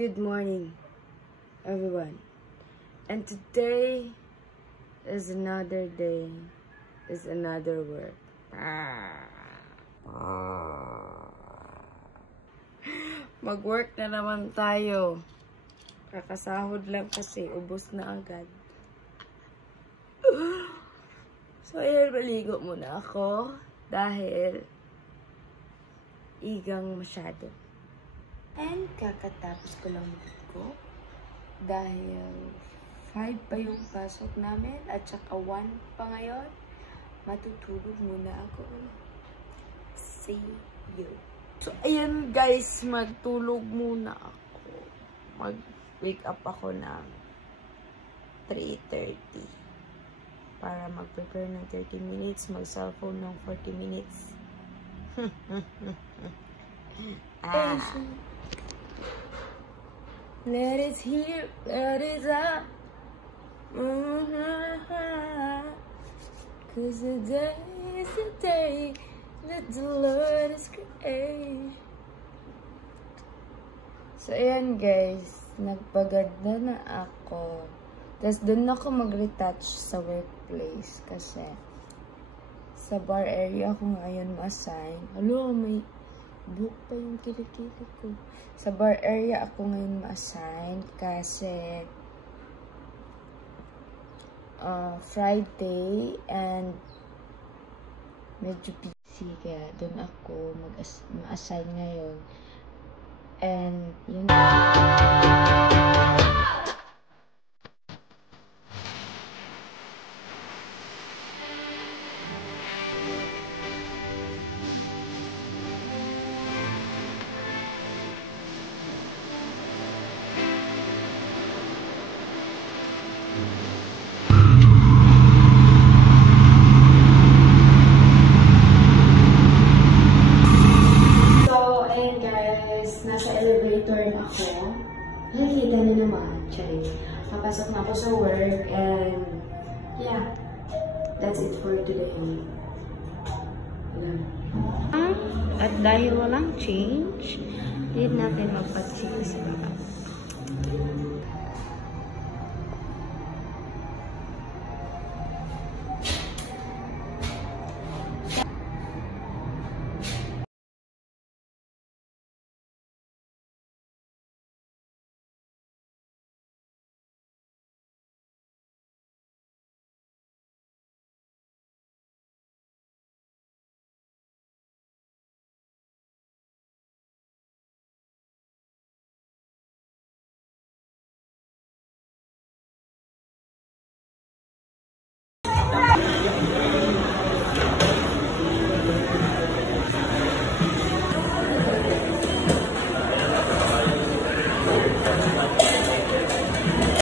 Good morning, everyone. And today is another day, is another work. Mag-work na naman tayo. Kakasahod lang kasi, ubos na agad. So, ayan, maligo muna ako dahil igang masyado. And kakatapos ko lang maligo dahil 5 pa yung pasok namin at saka 1 pa ngayon. Matutulog muna ako. See you. So, ayan guys, magtulog muna ako. Mag-wake up ako ng 3:30 para mag-prepare ng 30 minutes, mag-cellphone ng 40 minutes. Let it hear, let it out. Cause the day is the day that the Lord has created. So, ayan guys, nagpaganda na ako. Tapos, doon ako mag-retouch sa workplace kasi sa bar area ako ngayon ma-assign. Alo, may book pa yung kilikili ko. Sa bar area ako ngayon ma-assign kasi Friday and medyo busy kaya doon ako ma-assign ngayon. And yun. Nasa elevator na ako. Nakikita niyo naman, Chay. Papasok na ako sa work and yeah, that's it for today. At dahil walang change, hindi natin magpatsik sa